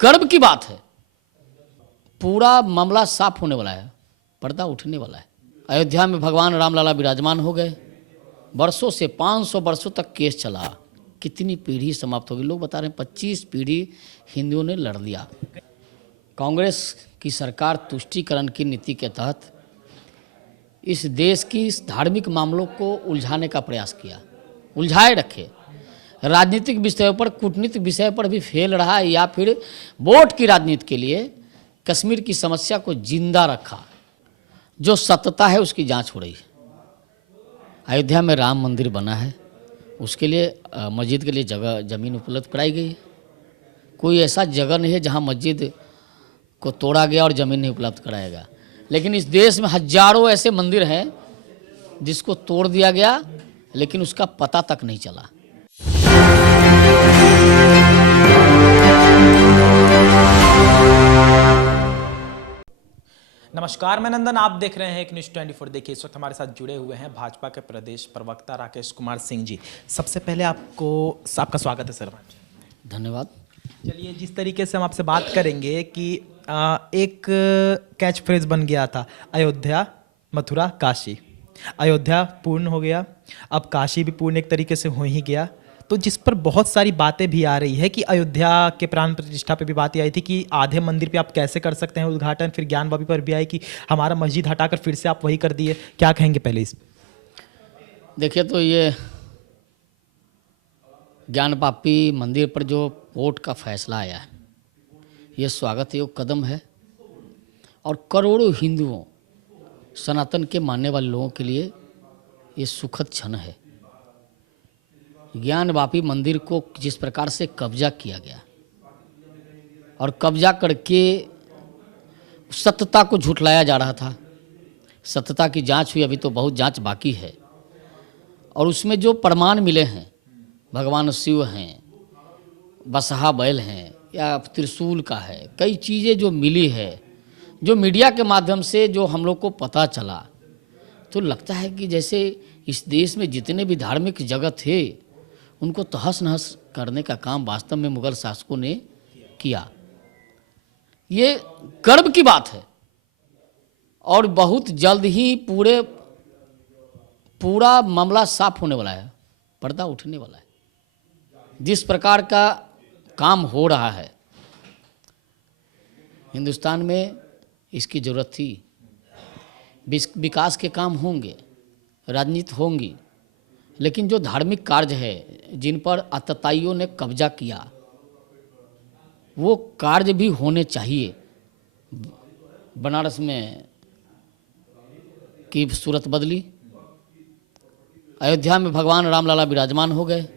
गर्व की बात है। पूरा मामला साफ होने वाला है, पर्दा उठने वाला है। अयोध्या में भगवान रामलला विराजमान हो गए। वर्षों से 500 वर्षों तक केस चला, कितनी पीढ़ी समाप्त होगी। लोग बता रहे हैं 25 पीढ़ी हिंदुओं ने लड़ लिया। कांग्रेस की सरकार तुष्टीकरण की नीति के तहत इस देश की इस धार्मिक मामलों को उलझाने का प्रयास किया, उलझाए रखे। राजनीतिक विषयों पर, कूटनीतिक विषय पर भी फेल रहा, या फिर वोट की राजनीति के लिए कश्मीर की समस्या को जिंदा रखा। जो सत्यता है उसकी जांच हो रही है। अयोध्या में राम मंदिर बना है, उसके लिए मस्जिद के लिए ज़मीन उपलब्ध कराई गई है। कोई ऐसा जगह नहीं है जहां मस्जिद को तोड़ा गया और ज़मीन नहीं उपलब्ध कराएगा। लेकिन इस देश में हजारों ऐसे मंदिर हैं जिसको तोड़ दिया गया, लेकिन उसका पता तक नहीं चला। नमस्कार, मैं नंदन, आप देख रहे हैं एक न्यूज़ 24। देखिए, इस वक्त हमारे साथ जुड़े हुए हैं भाजपा के प्रदेश प्रवक्ता राकेश कुमार सिंह जी। सबसे पहले आपका स्वागत है सर। धन्यवाद। चलिए, जिस तरीके से हम आपसे बात करेंगे कि एक कैच फ्रेज बन गया था, अयोध्या मथुरा काशी। अयोध्या पूर्ण हो गया, अब काशी भी पूर्ण एक तरीके से हो ही गया। तो जिस पर बहुत सारी बातें भी आ रही है कि अयोध्या के प्राण प्रतिष्ठा पे भी बात आई थी कि आधे मंदिर पे आप कैसे कर सकते हैं उद्घाटन। फिर ज्ञानवापी पर भी आई कि हमारा मस्जिद हटाकर फिर से आप वही कर दिए। क्या कहेंगे पहले इस? देखिए, तो ये ज्ञानवापी मंदिर पर जो कोर्ट का फैसला आया है, ये स्वागत योग्य कदम है और करोड़ों हिंदुओं, सनातन के मानने वाले लोगों के लिए ये सुखद क्षण है। ज्ञानवापी मंदिर को जिस प्रकार से कब्जा किया गया और कब्जा करके सत्यता को झुठलाया जा रहा था। सत्यता की जांच हुई, अभी तो बहुत जांच बाकी है। और उसमें जो प्रमाण मिले हैं, भगवान शिव हैं, बसहा बैल हैं, या त्रिशूल का है, कई चीज़ें जो मिली है, जो मीडिया के माध्यम से जो हम लोग को पता चला, तो लगता है कि जैसे इस देश में जितने भी धार्मिक जगह थे उनको तहस नहस करने का काम वास्तव में मुगल शासकों ने किया। ये गर्व की बात है और बहुत जल्द ही पूरा मामला साफ होने वाला है, पर्दा उठने वाला है। जिस प्रकार का काम हो रहा है हिंदुस्तान में, इसकी ज़रूरत थी। विकास के काम होंगे, राजनीति होंगी, लेकिन जो धार्मिक कार्य है जिन पर आतताइयों ने कब्जा किया, वो कार्य भी होने चाहिए। बनारस में की सूरत बदली, अयोध्या में भगवान रामलला विराजमान हो गए।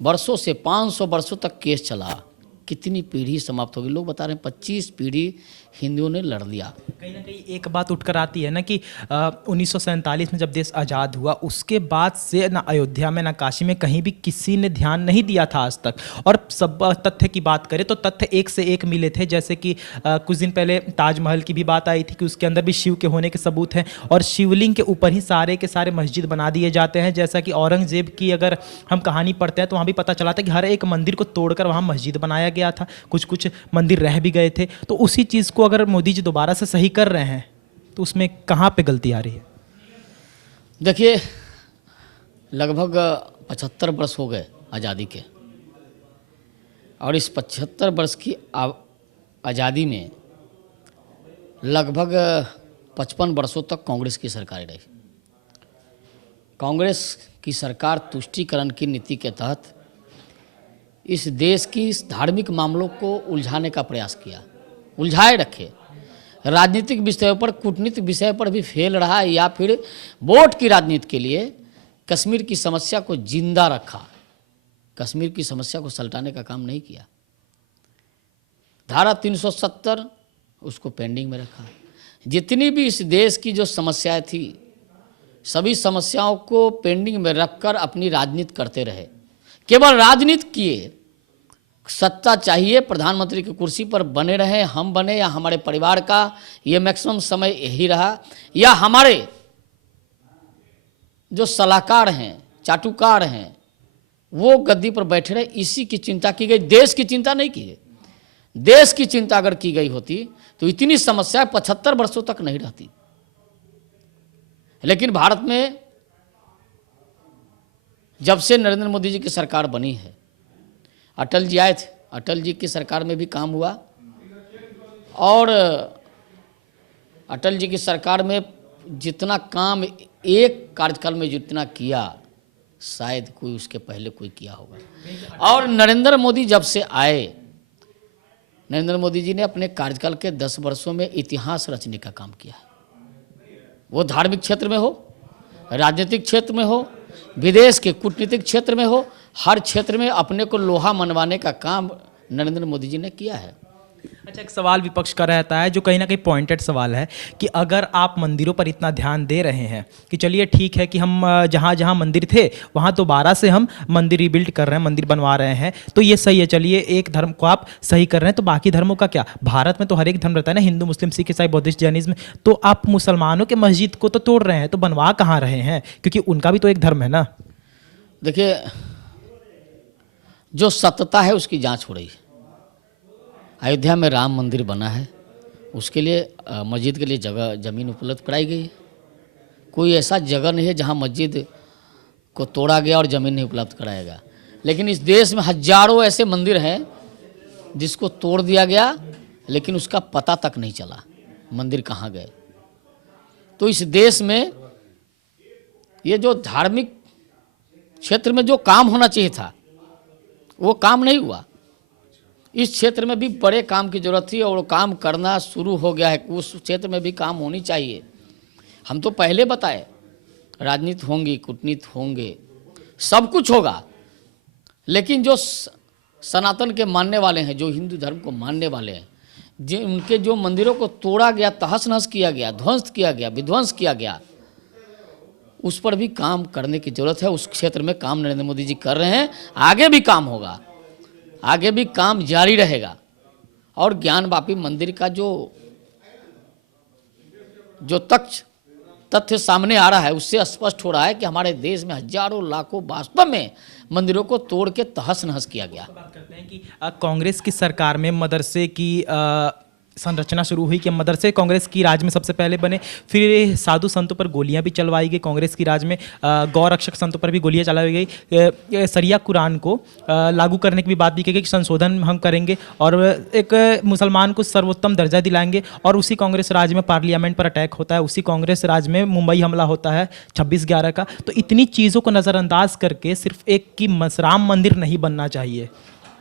वर्षों से 500 वर्षों तक केस चला, कितनी पीढ़ी समाप्त होगी। लोग बता रहे हैं 25 पीढ़ी हिंदुओं ने लड़ लिया। कहीं ना कहीं एक बात उठकर आती है ना कि 1947 में जब देश आज़ाद हुआ, उसके बाद से ना अयोध्या में ना काशी में कहीं भी किसी ने ध्यान नहीं दिया था आज तक। और सब तथ्य की बात करें तो तथ्य एक से एक मिले थे। जैसे कि कुछ दिन पहले ताजमहल की भी बात आई थी कि उसके अंदर भी शिव के होने के सबूत हैं, और शिवलिंग के ऊपर ही सारे के सारे मस्जिद बना दिए जाते हैं। जैसा कि औरंगजेब की अगर हम कहानी पढ़ते हैं तो वहाँ भी पता चला था कि हर एक मंदिर को तोड़कर वहाँ मस्जिद बनाया गया था। कुछ मंदिर रह भी गए थे। तो उसी चीज़ को अगर मोदी जी दोबारा से सही कर रहे हैं तो उसमें कहाँ पे गलती आ रही है? देखिए, लगभग 75 वर्ष हो गए आज़ादी के, और इस 75 वर्ष की आज़ादी में लगभग 55 वर्षों तक कांग्रेस की सरकार रही। कांग्रेस की सरकार तुष्टीकरण की नीति के तहत इस देश की इस धार्मिक मामलों को उलझाने का प्रयास किया, उलझाए रखे। राजनीतिक विषयों पर, कूटनीतिक विषय पर भी फेल रहा, या फिर वोट की राजनीति के लिए कश्मीर की समस्या को जिंदा रखा। कश्मीर की समस्या को सलटाने का काम नहीं किया। धारा 370 उसको पेंडिंग में रखा। जितनी भी इस देश की जो समस्याएं थी, सभी समस्याओं को पेंडिंग में रखकर अपनी राजनीति करते रहे। केवल राजनीति किए, सत्ता चाहिए, प्रधानमंत्री की कुर्सी पर बने रहे, हम बने या हमारे परिवार का ये मैक्सिमम समय यही रहा, या हमारे जो सलाहकार हैं, चाटुकार हैं, वो गद्दी पर बैठे रहे। इसी की चिंता की गई, देश की चिंता नहीं की गई। देश की चिंता अगर की गई होती तो इतनी समस्या 75 वर्षों तक नहीं रहती। लेकिन भारत में जब से नरेंद्र मोदी जी की सरकार बनी है, अटल जी आए थे, अटल जी की सरकार में भी काम हुआ, और अटल जी की सरकार में जितना काम एक कार्यकाल में जितना किया शायद कोई उसके पहले कोई किया होगा। और नरेंद्र मोदी जब से आए, नरेंद्र मोदी जी ने अपने कार्यकाल के 10 वर्षों में इतिहास रचने का काम किया है। वो धार्मिक क्षेत्र में हो, राजनीतिक क्षेत्र में हो, विदेश के कूटनीतिक क्षेत्र में हो, हर क्षेत्र में अपने को लोहा मनवाने का काम नरेंद्र मोदी जी ने किया है। अच्छा, एक सवाल विपक्ष का रहता है जो कहीं ना कहीं पॉइंटेड सवाल है कि अगर आप मंदिरों पर इतना ध्यान दे रहे हैं कि चलिए ठीक है कि हम जहाँ जहाँ मंदिर थे वहाँ दोबारा से हम मंदिर रिबिल्ड कर रहे हैं, मंदिर बनवा रहे हैं, तो ये सही है, चलिए एक धर्म को आप सही कर रहे हैं, तो बाकी धर्मों का क्या? भारत में तो हर एक धर्म रहता है ना, हिंदू, मुस्लिम, सिख, ईसाई, बौद्धिस्ट, जैनिज्म, तो आप मुसलमानों के मस्जिद को तो तोड़ रहे हैं, तो बनवा कहाँ रहे हैं? क्योंकि उनका भी तो एक धर्म है ना। देखिए, जो सत्यता है उसकी जांच हो रही है। अयोध्या में राम मंदिर बना है, उसके लिए मस्जिद के लिए जगह ज़मीन उपलब्ध कराई गई है। कोई ऐसा जगह नहीं है जहां मस्जिद को तोड़ा गया और ज़मीन नहीं उपलब्ध कराएगा। लेकिन इस देश में हजारों ऐसे मंदिर हैं जिसको तोड़ दिया गया, लेकिन उसका पता तक नहीं चला मंदिर कहाँ गए। तो इस देश में ये जो धार्मिक क्षेत्र में जो काम होना चाहिए था वो काम नहीं हुआ। इस क्षेत्र में भी बड़े काम की जरूरत थी और वो काम करना शुरू हो गया है। उस क्षेत्र में भी काम होनी चाहिए। हम तो पहले बताए, राजनीति होंगी, कूटनीति होंगे, सब कुछ होगा, लेकिन जो सनातन के मानने वाले हैं, जो हिंदू धर्म को मानने वाले हैं, उनके जो मंदिरों को तोड़ा गया, तहस नहस किया गया, ध्वंस किया गया, विध्वंस किया गया, उस पर भी काम करने की जरूरत है। उस क्षेत्र में काम नरेंद्र मोदी जी कर रहे हैं, आगे भी काम होगा, आगे भी काम जारी रहेगा। और ज्ञानवापी मंदिर का जो तथ्य सामने आ रहा है उससे स्पष्ट हो रहा है कि हमारे देश में हजारों लाखों वास्तव में मंदिरों को तोड़ के तहस नहस किया गया। बात करते हैं कि कांग्रेस की सरकार में मदरसे की संरचना शुरू हुई कि मदरसे कांग्रेस की राज में सबसे पहले बने, फिर साधु संतों पर गोलियां भी चलवाई गई कांग्रेस की राज में, गौ रक्षक संतों पर भी गोलियां चलाई गई, सरिया कुरान को लागू करने की भी बात भी की गई कि संशोधन हम करेंगे और एक मुसलमान को सर्वोत्तम दर्जा दिलाएंगे। और उसी कांग्रेस राज में पार्लियामेंट पर अटैक होता है, उसी कांग्रेस राज में मुंबई हमला होता है 26/11 का। तो इतनी चीज़ों को नज़रअंदाज करके सिर्फ एक कि राम मंदिर नहीं बनना चाहिए,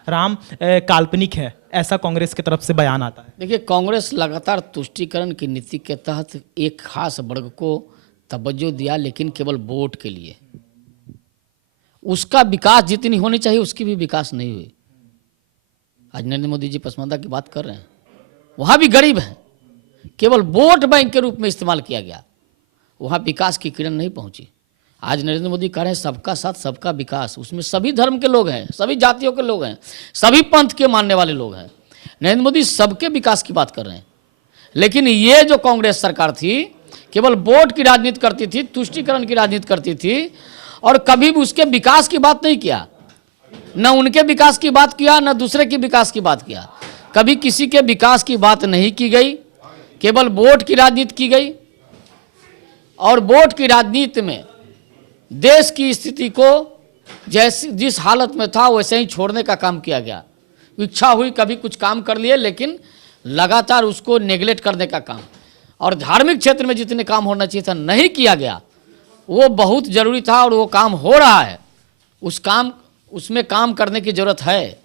राम काल्पनिक है, ऐसा कांग्रेस की तरफ से बयान आता है। देखिए, कांग्रेस लगातार तुष्टीकरण की नीति के तहत एक खास वर्ग को तवज्जो दिया, लेकिन केवल वोट के लिए। उसका विकास जितनी होनी चाहिए उसकी भी विकास नहीं हुई। आज नरेंद्र मोदी जी पसमानदा की बात कर रहे हैं, वहाँ भी गरीब हैं, केवल वोट बैंक के रूप में इस्तेमाल किया गया, वहाँ विकास की किरण नहीं पहुँची। आज नरेंद्र मोदी कह रहे हैं सबका साथ सबका विकास, उसमें सभी धर्म के लोग हैं, सभी जातियों के लोग हैं, सभी पंथ के मानने वाले लोग हैं। नरेंद्र मोदी सबके विकास की बात कर रहे हैं। लेकिन ये जो कांग्रेस सरकार थी केवल वोट की राजनीति करती थी, तुष्टीकरण की राजनीति करती थी और कभी भी उसके विकास की बात नहीं किया। न उनके विकास की बात किया, न दूसरे के विकास की बात किया। कभी किसी के विकास की बात नहीं की गई, केवल वोट की राजनीति की गई। और वोट की राजनीति में देश की स्थिति को जिस हालत में था वैसे ही छोड़ने का काम किया गया। इच्छा हुई कभी कुछ काम कर लिए, लेकिन लगातार उसको नेगलेक्ट करने का काम। और धार्मिक क्षेत्र में जितने काम होना चाहिए था नहीं किया गया, वो बहुत जरूरी था और वो काम हो रहा है। उसमें काम करने की जरूरत है।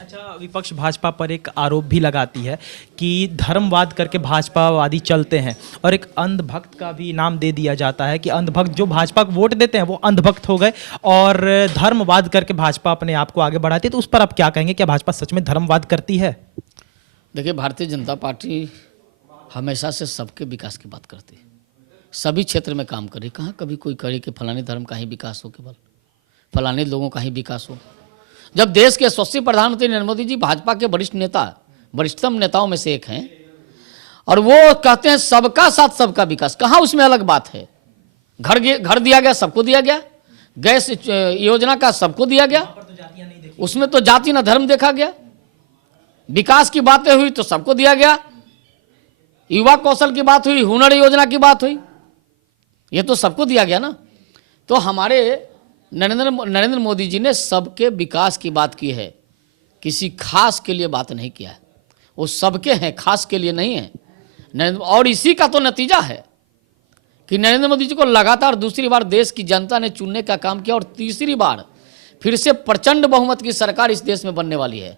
अच्छा, विपक्ष भाजपा पर एक आरोप भी लगाती है कि धर्मवाद करके भाजपावादी चलते हैं और एक अंधभक्त का भी नाम दे दिया जाता है कि अंधभक्त जो भाजपा को वोट देते हैं वो अंधभक्त हो गए और धर्मवाद करके भाजपा अपने आप को आगे बढ़ाती है। तो उस पर आप क्या कहेंगे, क्या भाजपा सच में धर्मवाद करती है? देखिए, भारतीय जनता पार्टी हमेशा से सबके विकास की बात करती है, सभी क्षेत्र में काम करी। कहाँ कभी कोई करे कि फलाने धर्म का ही विकास हो, केवल फलाने लोगों का ही विकास हो। जब देश के यशस्वी प्रधानमंत्री नरेंद्र मोदी जी भाजपा के वरिष्ठतम नेताओं में से एक हैं और वो कहते हैं सबका साथ सबका विकास, कहाँ उसमें अलग बात है? घर दिया गया, सबको दिया गया, गैस योजना का सबको दिया गया, उसमें तो जाति ना धर्म देखा गया। विकास की बातें हुई तो सबको दिया गया, युवा कौशल की बात हुई, हुनर योजना की बात हुई, ये तो सबको दिया गया ना। तो हमारे नरेंद्र मोदी जी ने सबके विकास की बात की है, किसी खास के लिए बात नहीं किया है। वो सबके हैं, खास के लिए नहीं है। और इसी का तो नतीजा है कि नरेंद्र मोदी जी को लगातार दूसरी बार देश की जनता ने चुनने का काम किया और तीसरी बार फिर से प्रचंड बहुमत की सरकार इस देश में बनने वाली है।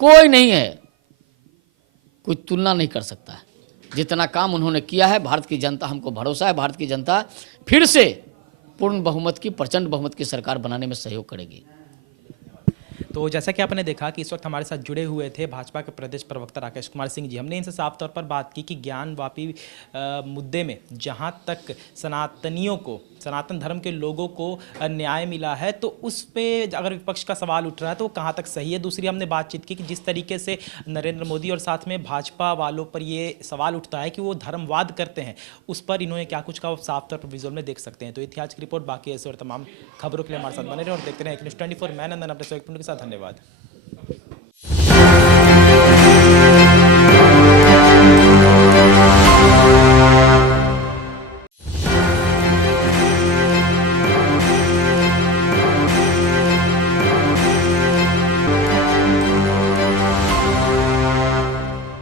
कोई नहीं है, कोई तुलना नहीं कर सकता है जितना काम उन्होंने किया है। भारत की जनता, हमको भरोसा है, भारत की जनता फिर से पूर्ण बहुमत की, प्रचंड बहुमत की सरकार बनाने में सहयोग करेगी। तो जैसा कि आपने देखा कि इस वक्त हमारे साथ जुड़े हुए थे भाजपा के प्रदेश प्रवक्ता राकेश कुमार सिंह जी। हमने इनसे साफ तौर पर बात की कि ज्ञानवापी मुद्दे में जहां तक सनातनियों को, सनातन धर्म के लोगों को न्याय मिला है, तो उस पे अगर विपक्ष का सवाल उठ रहा है तो वो कहाँ तक सही है। दूसरी हमने बातचीत की कि जिस तरीके से नरेंद्र मोदी और साथ में भाजपा वालों पर ये सवाल उठता है कि वो धर्मवाद करते हैं, उस पर इन्होंने क्या कुछ कहा साफ तौर पर विजुअल में देख सकते हैं। तो इतिहास की रिपोर्ट, बाकी ऐसे और तमाम खबरों के लिए हमारे साथ बने रहे और देखते रहे एक न्यूज़ 24। मैं नंदन अपने सहयोगी के साथ, धन्यवाद।